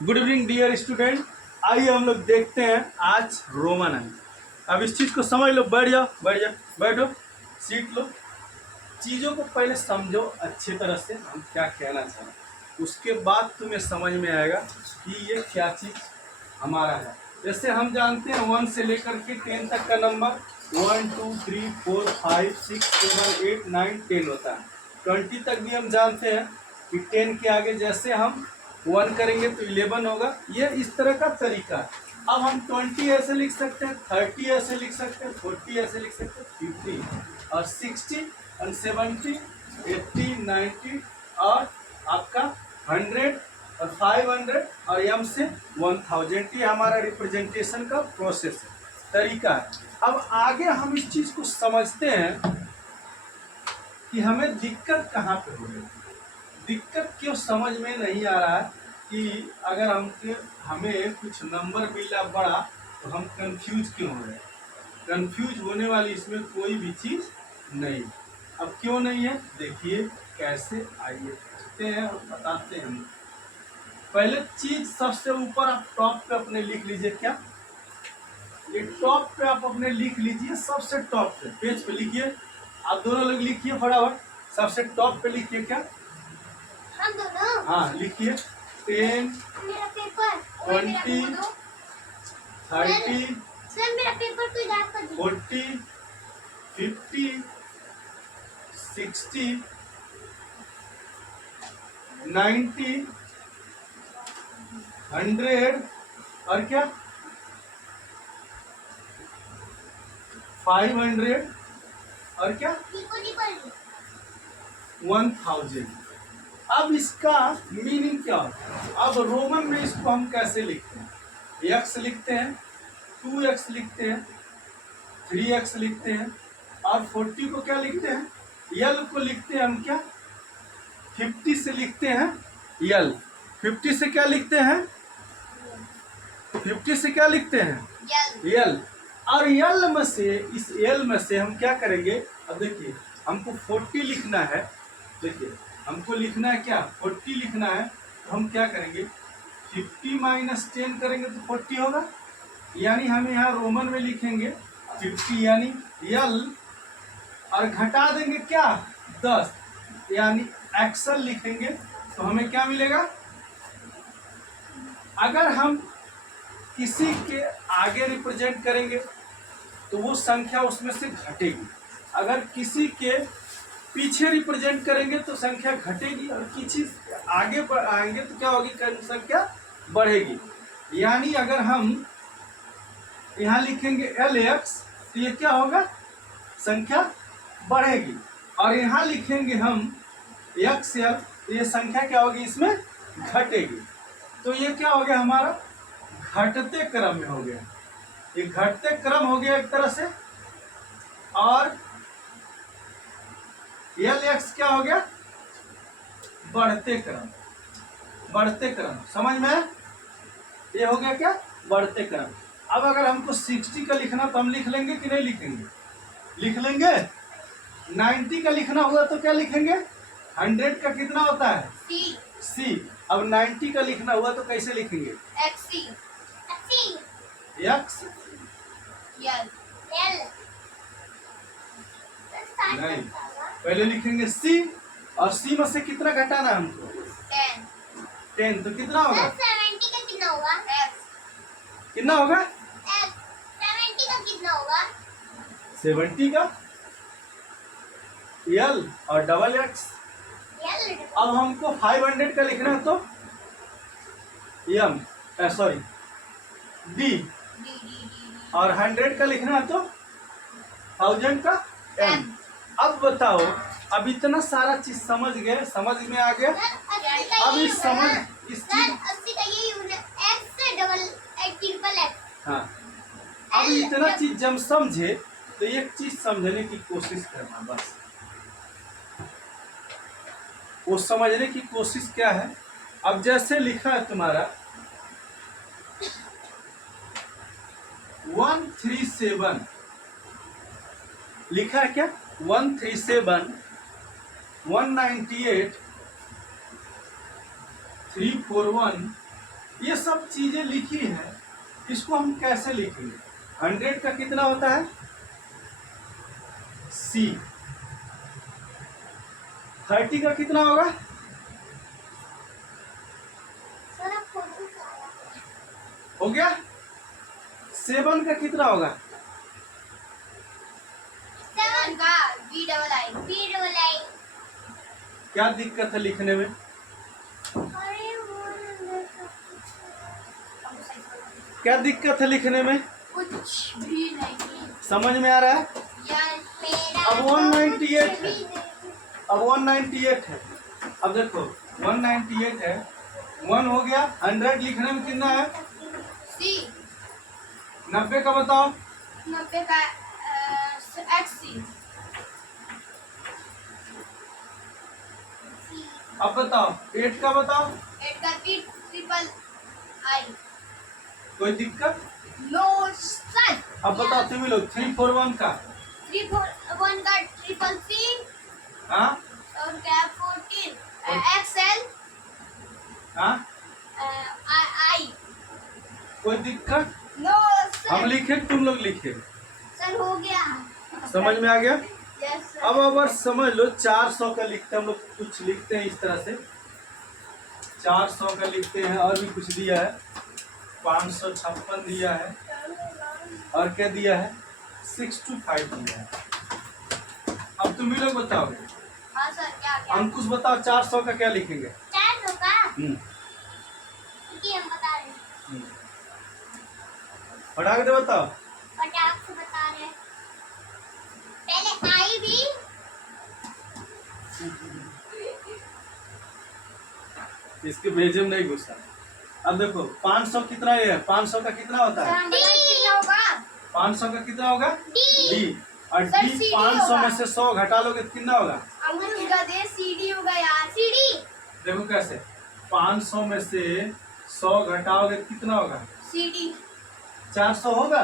Good evening dear student. आइए हम लोग देखते हैं आज रोमन है। अब इस चीज़ को समझ लो, बैठ जाओ बैठ जाओ बैठो, सीट लो। चीज़ों को पहले समझो अच्छी तरह से, हम क्या कहना चाह रहे हैं, उसके बाद तुम्हें समझ में आएगा कि ये क्या चीज़ हमारा है। जैसे हम जानते हैं 1 से लेकर के 10 तक का नंबर 1 2 3 4 5 6 7 8 9 10 होता है। 20 तक भी हम जानते हैं कि 10 के आगे जैसे हम 1 करेंगे तो 11 होगा। ये इस तरह का तरीका है। अब हम 20 ऐसे लिख सकते हैं, 30 ऐसे लिख सकते हैं, 40 ऐसे लिख सकते हैं, 50 और 60 और 70 80 90 और आपका 100 और 500 और एम से 1000। ये हमारा रिप्रेजेंटेशन का प्रोसेस है, तरीका है। अब आगे हम इस चीज़ को समझते हैं कि हमें दिक्कत कहाँ पे हो रही है। दिक्कत क्यों समझ में नहीं आ रहा है कि अगर हमें कुछ नंबर मिला बड़ा तो हम कंफ्यूज क्यों हो रहे हैं। कंफ्यूज होने वाली इसमें कोई भी चीज़ नहीं। अब क्यों नहीं है देखिए कैसे, आइए देखते हैं और बताते हैं। पहले चीज सबसे ऊपर आप टॉप पे अपने लिख लीजिए। क्या ये टॉप पे आप अपने लिख लीजिए, सबसे टॉप पे पेज पे लिखिए। आप दोनों लोग लिखिए फटाफट, सबसे टॉप पे लिखिए। क्या हम दोनों? हाँ लिखिए 10 मेरा पेपर 20 30 सर मेरा पेपर तो याद कर दीजिए। 40 50 60 90 100 और क्या 500 और क्या 1000। अब इसका मीनिंग क्या होता है। अब रोमन में इसको हम कैसे लिखते हैं, एक्स लिखते हैं, 2x लिखते हैं, 3x लिखते हैं और 40 को क्या लिखते हैं, यल को लिखते हैं हम क्या 50 से लिखते हैं यल। 50 से क्या लिखते हैं, 50 से क्या लिखते हैं यल। और यल में से, इस यल में से हम क्या करेंगे। अब देखिए हमको 40 लिखना है, देखिए हमको लिखना है क्या 40 लिखना है। तो हम क्या करेंगे 50 माइनस 10 करेंगे तो 40 होगा। यानी हम यहाँ रोमन में लिखेंगे 50 यानी यल और घटा देंगे क्या 10 यानी एक्सल लिखेंगे। तो हमें क्या मिलेगा, अगर हम किसी के आगे रिप्रेजेंट करेंगे तो वो संख्या उसमें से घटेगी, अगर किसी के पीछे रिप्रेजेंट करेंगे तो संख्या घटेगी और किसी आगे आएंगे तो क्या होगी, संख्या बढ़ेगी। यानी अगर हम यहाँ लिखेंगे LX तो ये क्या होगा, संख्या बढ़ेगी। और यहाँ लिखेंगे हम XL तो ये संख्या क्या होगी, इसमें घटेगी। तो ये क्या हो गया, हमारा घटते क्रम में हो गया, ये घटते क्रम हो गया एक तरह से। और LX क्या हो गया, बढ़ते क्रम, बढ़ते क्रम। समझ में ये हो गया क्या, बढ़ते क्रम। अब अगर हमको 60 का लिखना तो हम लिख लेंगे कि नहीं लिखेंगे, लिख लेंगे। 90 का लिखना हुआ तो क्या लिखेंगे, 100 का कितना होता है C। अब 90 का लिखना हुआ तो कैसे लिखेंगे, X नहीं, पहले लिखेंगे C और C में से कितना घटाना है हमको 10 तो कितना होगा 70 का कितना होगा कितना होगा 70 का कितना होगा 70 का L और डबल X। अब हमको 500 का लिखना है तो M सॉरी D और 100 का लिखना है तो 1000 का M। अब बताओ, अब इतना सारा चीज समझ गए, समझ में आ गया। अब इस समझ इस चीज 80 का ये X डबल ट्रिपल X। हाँ, अब इतना चीज जब समझे तो एक चीज समझने की कोशिश करना, बस वो समझने की कोशिश क्या है। अब जैसे लिखा है तुम्हारा 137 लिखा है क्या, 137 198 341 ये सब चीजें लिखी हैं, इसको हम कैसे लिखेंगे? 100 का कितना होता है? C। 30 का कितना होगा? सर आप फोटो हो गया। 7 का कितना होगा? 7 का B डबल आई। क्या दिक्कत है लिखने में? अरे वो क्या दिक्कत है लिखने में? कुछ भी नहीं समझ में आ रहा है? यार मेरा अब 198 कुछ भी है। नहीं। अब 198 है। अब देखो 198 है, 1 हो गया। 100 लिखने में कितना है? C 90 का बताओ। 90 का XC। अब बताओ 8 का बताओ। 8 का B ट्रिपल आई। कोई दिक्कत? No sir. अब बताओ तुम लोग 341 का। 341 का ट्रिपल C हाँ और क्या 14 XL हाँ आई। कोई दिक्कत? No sir. हम लिखे तुम लोग लिखे। सर हो गया। समझ में आ गया? Yes sir. अब अगर समझ लो 400 का लिखते हैं हम लोग, कुछ लिखते हैं इस तरह से। 400 का लिखते हैं, और भी कुछ दिया है। 556 दिया है, और क्या दिया है? 625 दिया है। अब तुम ही लोग बताओ। हाँ सर क्या क्या अंकुश बताओ 400 का क्या लिखेंगे? 400 का हम्म, ठीक है हम बता रहे हैं। हटा के दे बताओ। फटाक से बता रहे हैं। पहले आई भी इसके भेजे में नहीं घुसा। अब देखो 500 कितना है? 500 का कितना होता है? कितना होगा? 500 का कितना होगा? डी। डी। और सर, डी CD 500 होगा। में से 100 घटा लोगे तो कितना होगा? अमन का दे सीडी होगा यार। सीडी देखो कैसे, 500 में से 100 घटाओगे तो कितना होगा? सीडी 400 होगा।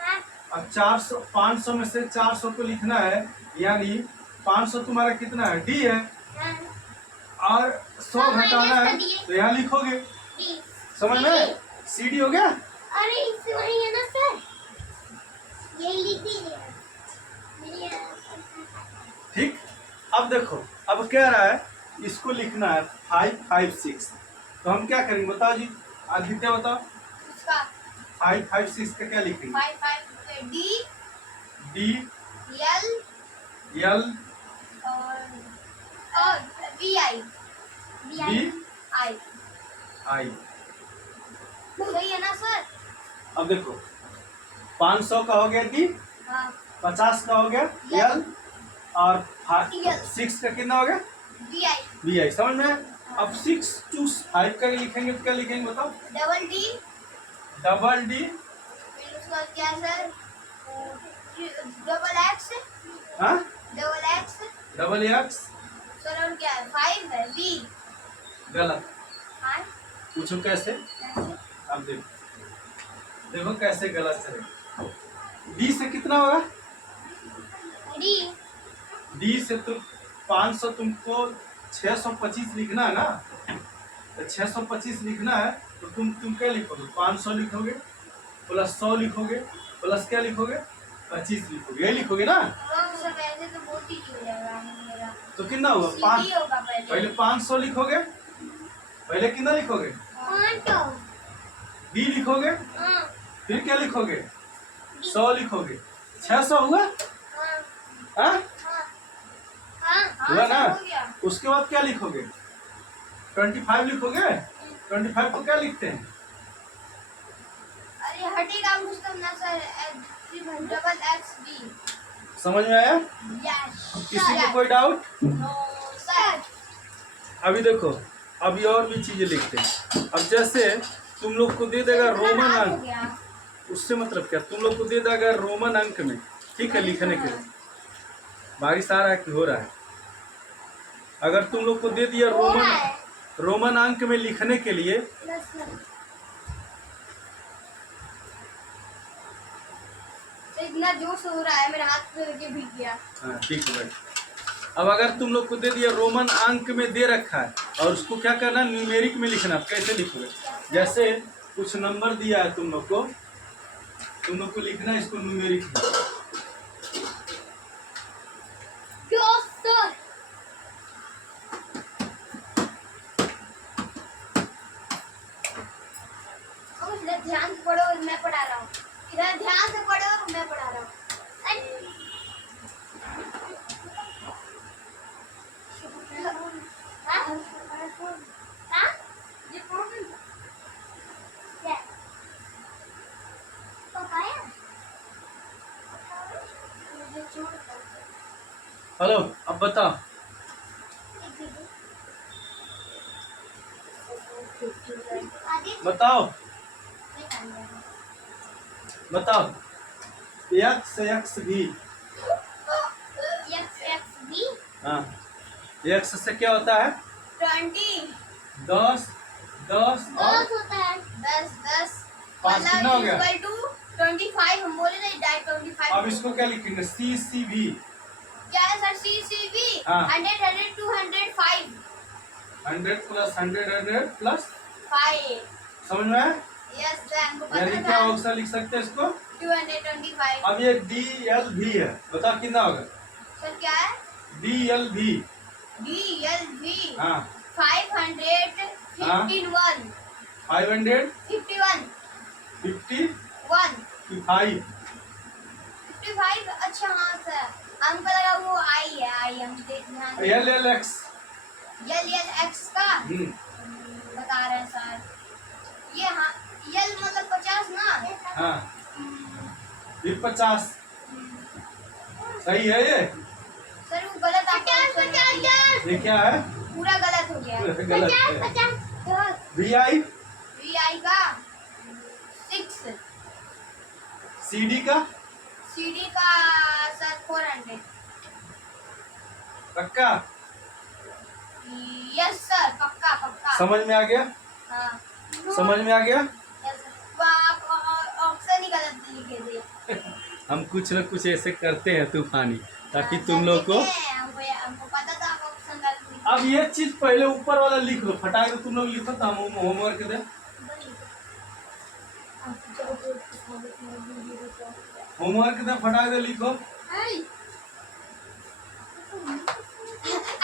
हाँ अब 400, 500 में से 400 को लिखना है, यानी 500 तुम्हारा कितना है? डी है। हाँ और 100 हाँ, घटाना माइनस है कर दिए। तो यहाँ लिखोगे। डी। समझ में? सीडी हो गया। अरे इससे वही है ना सर, यही लिख दीजिए। ठीक। अब देखो, अब कह रहा है इसको लिखना है 556। तो हम क्या करेंगे बताओ जी? आदित्य बताओ। उसका 556 का क्या लिखेंगे? 5 डी डी एल एल और वी आई बी आई। आई। सही है ना सर? अब देखो 500 का हो गया डी, हाँ 50 का हो गया एल, और 6 का कितना हो गया? V I. B I. समझ में? अब 6 to 5 का लिखेंगे तो क्या लिखेंगे बताओ? Double D double D. फिर उसका क्या सर? Double X. हाँ double X double X. Sir और क्या है? 5 है वी। गलत। हाँ पूछो कैसे? कैसे? अब देखो, देखो कैसे गलत है। डी से कितना होगा? डी डी से तुम 500, तुमको 625 लिखना है ना, तो 625 लिखना है तो तुम क्या लिखोगे? 500 लिखोगे प्लस 100 लिखोगे प्लस क्या लिखोगे? 25 लिखोगे, यही लिखोगे ना? हाँ सर ऐसे तो बहुत ही हो जाएगा मेरा। तो कितना होगा? सीडी होगा पहले। पहले 500 लिखोगे, पहले कितना लिखोगे? 5 डी लिखोगे, हाँ फिर क्या लिखोगे? 100 लिखोगे। 600 हुआ? हाँ हाँ हाँ हाँ हुआ ना? हो गया। उसके बाद क्या लिखोगे? 25 लिखोगे। 25 को क्या लिखते हैं? अरे हटेगा मुझको ना सर। Double x B. समझ में आया? यस किसी को कोई डाउट? No sir. अभी देखो, अभी और भी चीजें लिखते हैं। अब जैसे तुम लोग को दे देगा रोमन हो अंक, गया। उससे मतलब क्या? तुम लोग को दे देगा रोमन अंक में, ठीक है, लिखने के लिए। बारिश आ रहा है कि हो रहा है? अगर तुम लोग को दे दिया हो रहा रोमन, है। रोमन अंक में लिखने के लिए, यस सर। तो इतना जोश हो रहा है मेरा हाथ में लगे भीग गया। हाँ ठीक है भाई। अब अगर तुम लोग को दे दिया रोमन अंक में दे रखा है और उसको क्या करना, न्यूमेरिक में लिखना। कैसे लिखोगे? जैसे कुछ नंबर दिया है तुम लोग को लिखना है इसको न्यूमेरिक में। Yes sir. अब इधर ध्यान से पढ़ो, मैं पढ़ा रहा हूँ। इधर ध्यान से पढ़ो, मैं पढ़ा रहा हूँ। हाँ? हाँ? ये कौन? क्या? पकाया? मुझे छोड़ दो। हेलो, अब बताओ। बताओ बताओ। एक्स भी। हाँ, एक्स से क्या होता है? 20 10 10 और 10 होता है। 10 पाँच कितना हो गया? Equal to 25। हम बोले ना डायरेक्ट 25। अब इसको क्या लिखेंगे? सी भी। क्या है सर? सी भी। हाँ। 100 200 5 100 प्लस 100 प्लस 5। समझ में आया? यस सर, हमको पता यानी था। क्या ऑप्शन लिख सकते हैं इसको? 225। अब ये DL भी है, बताओ कितना होगा? सर क्या है? DL भी। DLV। हाँ 551 551 51 55। 55। अच्छा हाँ सर, हमको लगा वो आई है। आई हम ध्यान से। LLX। LLX का बता रहे हैं सर। ये हाँ, L मतलब 50 ना? हाँ, ये 50 सही है ये? सर वो गलत आपका ऑप्शन में दिया है। ये क्या है? पूरा गलत हो गया है। गलत है। 50 VI। VI का 6। CD का? CD का सर 400। पक्का? यस सर, पक्का पक्का। समझ में आ गया? हाँ समझ में आ गया? Yes sir. वो आप ऑप्शन ही गलत लिखे थे। हम कुछ न कुछ ऐसे करते हैं तूफानी, ताकि तुम लोग को। हमको पता था आप ऑप्शन गलत लिखे। अब ये चीज पहले ऊपर वाला लिख लो, फटा के तुम लोग लिखो तो हम होमवर्क दे। होमवर्क दे, फटा के लिखो।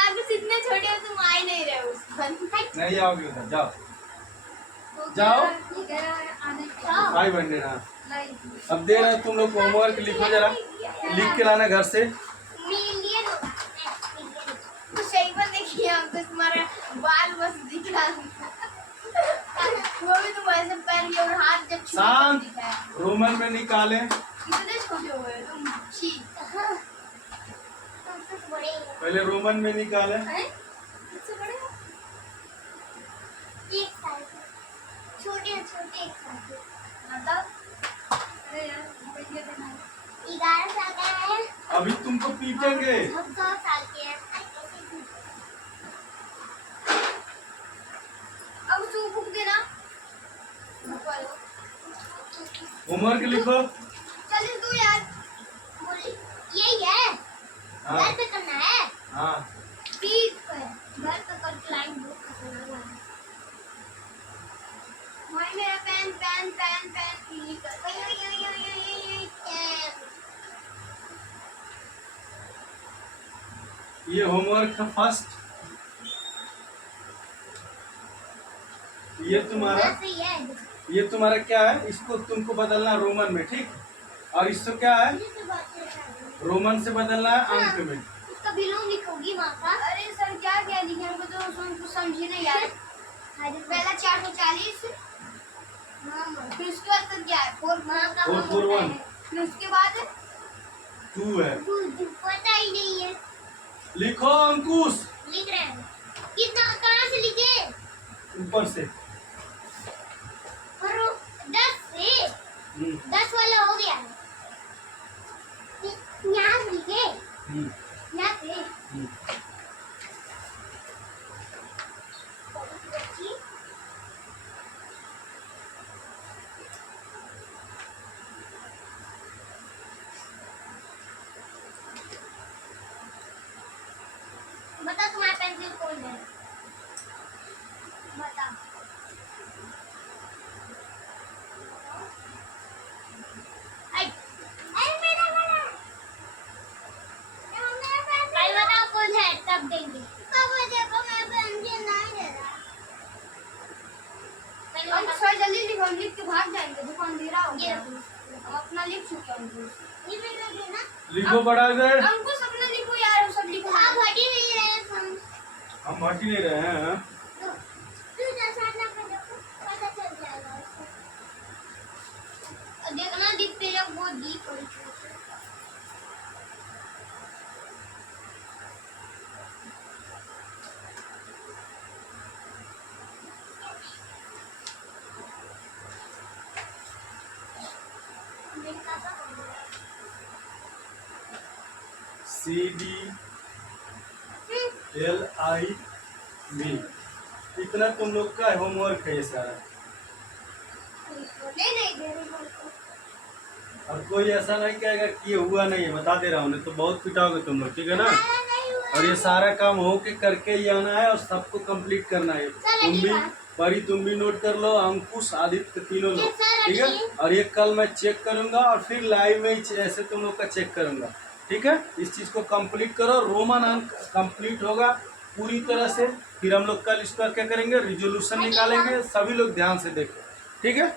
आप इतने छोटे हो, तुम आ ही नहीं रहे हो उसमें। नहीं आओगे उधर, जाओ जाओ। 500। हाँ, अब दे रहे हैं तुम लोग को होमवर्क, लिखो जरा, लिख के लाना घर से। मिलियन होगा। तो सही पर देखिए, हमको तुम्हारा बाल बस दिख रहा है। वो भी तुम ऐसे पैर और हाथ जब छू शांत। दिखा है। रोमन में निकाले। कितने छोटे हुए हो तुम? छी। तुमसे बड़े हो। पहले रोमन में निकाले। हैं? मुझसे बड़े हो? एक साल के। छोटे छोटे एक साल के। मतलब? अरे यार, मुझे देना है। 11 साल का है। अभी तुमको पीटेंगे। हम 100 साल के हैं। अब तू बुक देना। होमवर्क लिखो। चल तू यार। बोली यही है। हाँ घर पे करना है। हाँ, ठीक है, घर पे करके लाइन बुक करना है। भाई मेरा पेन पेन पेन पेन लिख ये होमवर्क है फर्स्ट। ये तुम्हारा क्या है? इसको तुमको बदलना रोमन में, ठीक? और इसको क्या है? रोमन से बदलना है अंक में। उसका बिलोंग लिखोगी माता। अरे सर क्या क्या लिखे, हमको तो समझे नहीं यार। पहला 440। फिर उसके बाद तो क्या है? 441। फिर उसके बाद 2 है। पता ही नहीं है। लिखो अंकुश। लिख रहे हैं। कितना कहाँ से लिखे? ऊपर से। और 10 से 10 वाला हो गया है। यहाँ से लिखे। यहाँ से। हम सर जल्दी लिखो, हम लिख के भाग जाएंगे, दुकान अंधेरा हो गया। हम अपना लिख चुके हैं। लिखो बड़ा कर। अंकुश अपना लिखो यार, हम सब लिखो। हाँ घटी नहीं रहे हम हट ही नहीं रहे हैं। तू जैसा ना कर पता चल जाएगा उसको। देखना दिखते हैं वो दीप और CDLIV इतना तुम लोग का होमवर्क है ये सारा। नहीं और कोई ऐसा नहीं कहेगा कि ये हुआ नहीं है, बता दे रहा हूँ, नहीं तो बहुत पिटाओगे तुम लोग, ठीक है ना। और ये सारा काम हो के करके ही आना है और सबको कंप्लीट करना है। तुम भी परी, तुम भी नोट कर लो, अंकुश आदित्य तीनों लोग, ठीक है। और ये कल मैं चेक करूंगा और फिर लाइव में ही ऐसे तुम लोग का चेक करूंगा, ठीक है। इस चीज को कंप्लीट करो, रोमन अंक कंप्लीट होगा पूरी तरह से। फिर हम लोग कल इसका क्या करेंगे, रिजोल्यूशन निकालेंगे। सभी लोग ध्यान से देखो, ठीक है।